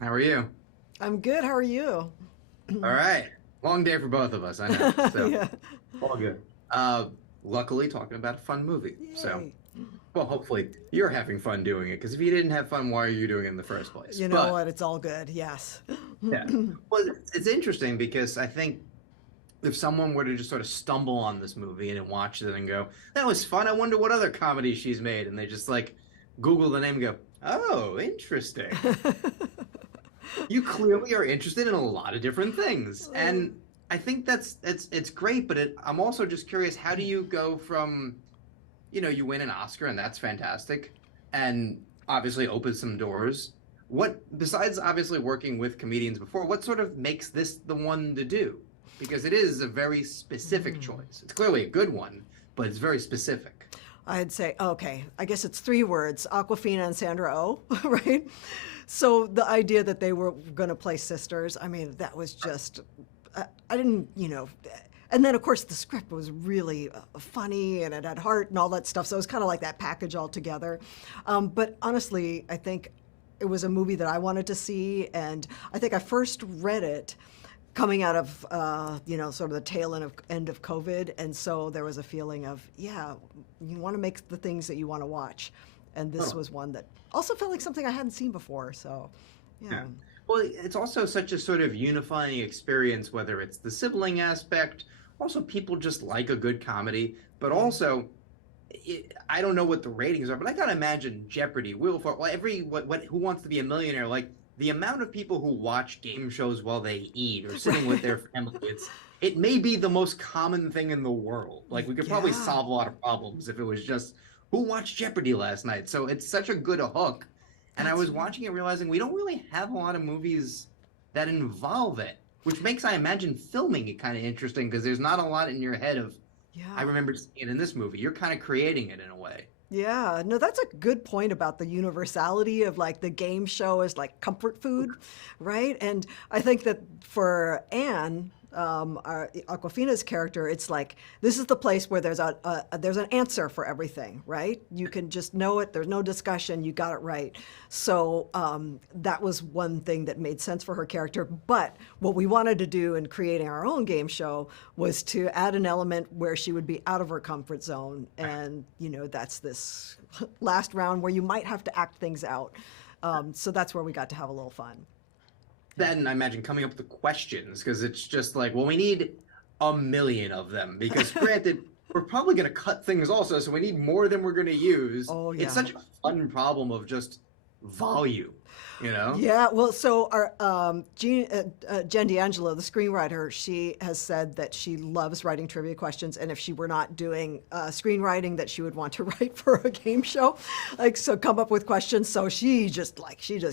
How are you? I'm good. How are you? All right. Long day for both of us, I know. So, Yeah. all good. Luckily, talking about a fun movie. So, Yay. well, hopefully you're having fun doing it, because if you didn't have fun, why are you doing it in the first place? You know But, what? It's all good. Yes. yeah. Well, it's interesting because I think if someone were to just sort of stumble on this movie and then watch it and go, that was fun. I wonder what other comedies she's made. And they just like Google the name and go, oh, interesting. You clearly are interested in a lot of different things, and I think that's it's great. But I'm also just curious, how do you go from, you win an Oscar and that's fantastic, and obviously opens some doors. What, besides obviously working with comedians before, what sort of makes this the one to do? Because it is a very specific choice. It's clearly a good one, but it's very specific. I'd say, okay, I guess it's three words: Aquafina and Sandra Oh, right? So the idea that they were going to play sisters, I mean, that was just, I didn't, and then of course the script was really funny and it had heart and all that stuff. So it was kind of like that package altogether. But honestly, I think it was a movie that I wanted to see, and I think I first read it coming out of sort of the tail end of COVID, and so there was a feeling of, yeah, you want to make the things that you want to watch, and this Oh, was one that also felt like something I hadn't seen before. So, yeah. yeah. Well, it's also such a sort of unifying experience, whether it's the sibling aspect, also people just like a good comedy, but Right. also I don't know what the ratings are, but I gotta imagine Jeopardy, Wheel for well, every what Who Wants to Be a Millionaire, like the amount of people who watch game shows while they eat or sitting with their family, it may be the most common thing in the world. Like we could probably Yeah. solve a lot of problems if it was just who watched Jeopardy last night. So it's such a good hook. And I That's was right. watching it realizing we don't really have a lot of movies that involve it, which makes, I imagine, filming it kind of interesting because there's not a lot in your head of, I Yeah. remember seeing it in this movie. You're kind of creating it in a way. Yeah, no, that's a good point about the universality of like the game show as like comfort food, right? And I think that for Anne, Aquafina's character, it's like this is the place where there's an answer for everything, right? You can just know it. There's no discussion. You got it right. So that was one thing that made sense for her character. But what we wanted to do in creating our own game show was to add an element where she would be out of her comfort zone, and that's this last round where you might have to act things out. So that's where we got to have a little fun. Then I imagine coming up with the questions because it's just like, well, we need a million of them because granted, we're probably going to cut things also, so we need more than we're going to use. Oh It's yeah. such a fun problem of just volume, you know? Yeah, well, so our Jen D'Angelo, the screenwriter, she has said that she loves writing trivia questions, and if she were not doing screenwriting, that she would want to write for a game show, like so come up with questions. So she just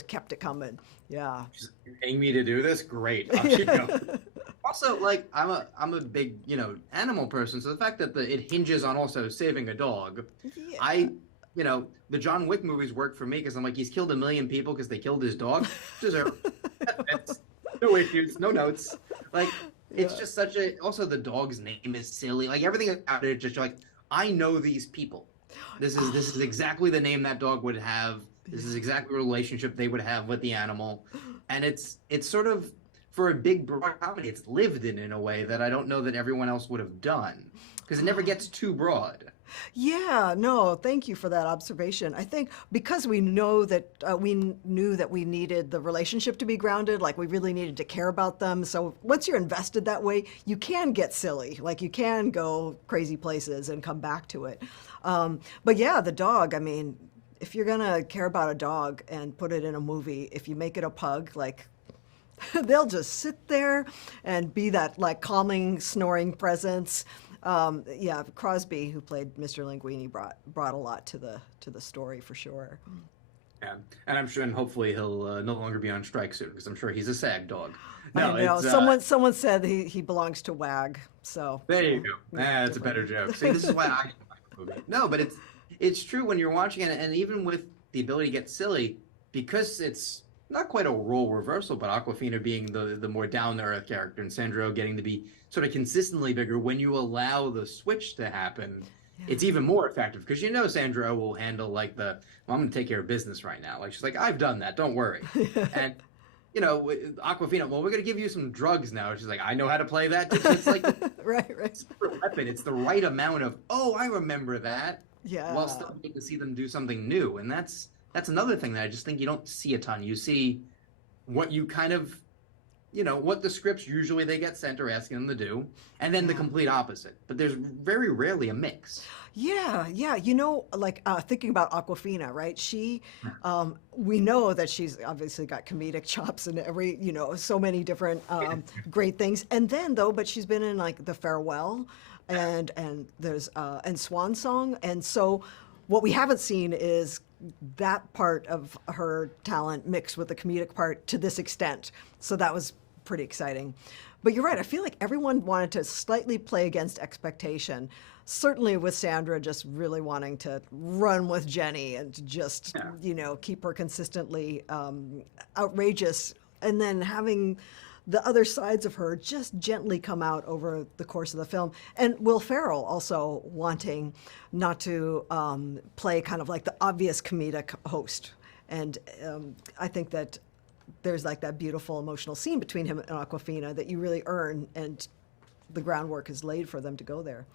kept it coming. Yeah, Just paying me to do this, great. Off you go. yeah, Also, like I'm a big, animal person, so the fact that it hinges on also saving a dog, yeah. I, the John Wick movies work for me because I'm like, he's killed a million people because they killed his dog. Deserve. That fits. No issues, no notes. Like it's Yeah. just such a. Also, the dog's name is silly. Like everything about it, just like I know these people. This is exactly the name that dog would have. This is exactly the relationship they would have with the animal, and it's sort of for a big broad comedy. It's lived in a way that I don't know that everyone else would have done because it never gets too broad. Yeah, no, thank you for that observation. I think because we know that knew that we needed the relationship to be grounded, like we really needed to care about them. So once you're invested that way, you can get silly, like you can go crazy places and come back to it. But yeah, the dog, I mean, if you're gonna care about a dog and put it in a movie, if you make it a pug, like they'll just sit there and be that like calming, snoring presence. Yeah, Crosby, who played Mr. Linguini, brought a lot to the story for sure. Yeah, and I'm sure, and hopefully he'll no longer be on strike soon because I'm sure he's a SAG dog. I No, know it's someone said he belongs to WAG, so there you go. yeah, That's a different. better joke. See, this is why I like the movie. No, but it's true when you're watching it, and even with the ability to get silly, because it's not quite a role reversal, but Aquafina being the more down to earth character, and Sandro getting to be sort of consistently bigger. When you allow the switch to happen, it's Yeah. even more effective because Sandro will handle like well, I'm going to take care of business right now. Like she's like, I've done that, don't worry. And Aquafina, well, we're gonna give you some drugs now. She's like, I know how to play that. It's like Right, right. it's the weapon. It's the right amount of, oh, I remember that, while Yeah. still getting to see them do something new. And that's another thing that I just think you don't see a ton. You see what you kind of, what the scripts usually they get sent or asking them to do, and then the Yeah. complete opposite. But there's very rarely a mix. Yeah, yeah. Like thinking about Aquafina, right? We know that she's obviously got comedic chops and so many different great things. And then though, but she's been in like The Farewell, and there's and Swan Song, and so what we haven't seen is that part of her talent mixed with the comedic part to this extent. So that was pretty exciting. But you're right. I feel like everyone wanted to slightly play against expectation. Certainly with Sandra just really wanting to run with Jenny and to just, Yeah. keep her consistently outrageous. And then having the other sides of her just gently come out over the course of the film. And Will Ferrell also wanting not to play kind of like the obvious comedic host. And I think that there's like that beautiful emotional scene between him and Aquafina that you really earn, and the groundwork is laid for them to go there.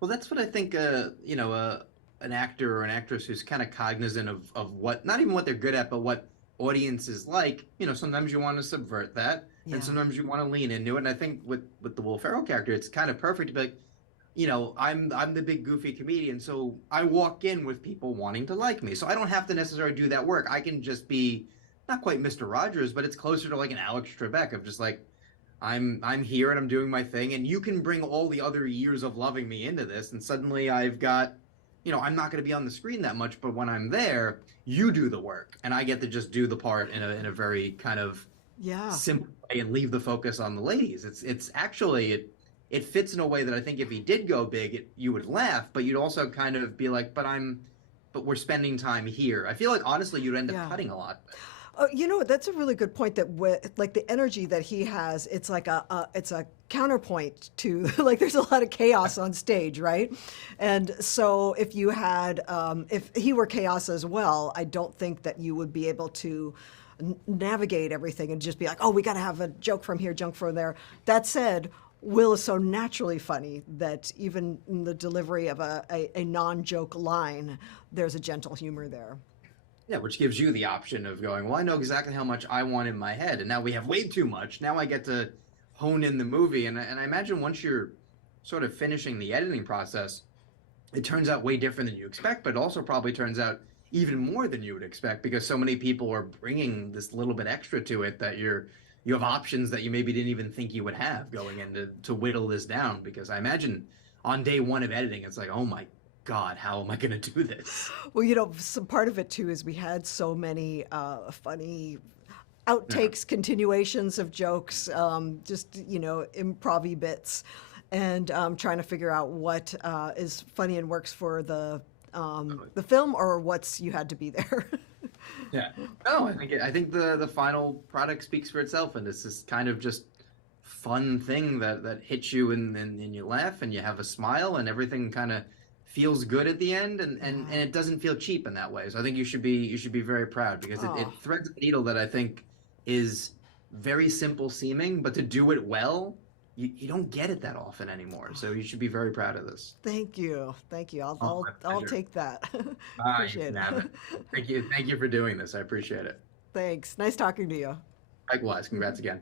Well, that's what I think. An actor or an actress who's kind of cognizant of what, not even what they're good at, but what audiences like. Sometimes you want to subvert that, Yeah. and sometimes you want to lean into it. And I think with the Will Ferrell character, it's kind of perfect to be like, I'm the big goofy comedian, so I walk in with people wanting to like me, so I don't have to necessarily do that work. I can just be not quite Mr. Rogers, but it's closer to like an Alex Trebek of just like, I'm here and I'm doing my thing, and you can bring all the other years of loving me into this, and suddenly I've got, I'm not going to be on the screen that much, but when I'm there, you do the work, and I get to just do the part in a very kind of Yeah. simple way and leave the focus on the ladies. It's actually it fits in a way that I think if he did go big, you would laugh, but you'd also kind of be like, but we're spending time here. I feel like honestly, you'd end up Yeah. cutting a lot. That's a really good point. That like the energy that he has, it's like it's a counterpoint to like there's a lot of chaos on stage, right? And so if he were chaos as well, I don't think that you would be able to navigate everything and just be like, oh, we got to have a joke from here, joke from there. That said, Will is so naturally funny that even in the delivery of a non-joke line, there's a gentle humor there. Yeah, which gives you the option of going, well, I know exactly how much I want in my head, and now we have way too much. Now I get to hone in the movie, and I imagine once you're sort of finishing the editing process, it turns out way different than you expect, but it also probably turns out even more than you would expect because so many people are bringing this little bit extra to it that you have options that you maybe didn't even think you would have going in to whittle this down. Because I imagine on day one of editing, it's like, oh my God, how am I going to do this? Well, some part of it too is we had so many funny Yeah. outtakes, continuations of jokes, just improv bits, and trying to figure out what is funny and works for the film, or what's you had to be there. Yeah. No, I think the final product speaks for itself, and it's this kind of just fun thing that hits you and you laugh and you have a smile and everything kind of feels good at the end, and Yeah. it doesn't feel cheap in that way. So I think you should be very proud because it Oh, threads a needle that I think is very simple seeming, but to do it well, you don't get it that often anymore. So you should be very proud of this. thank you, thank you. I'll Oh, I'll, my I'll pleasure. take that. You Appreciate can it. have it. Thank you for doing this. I appreciate it. Thanks. Nice talking to you. Likewise, congrats again.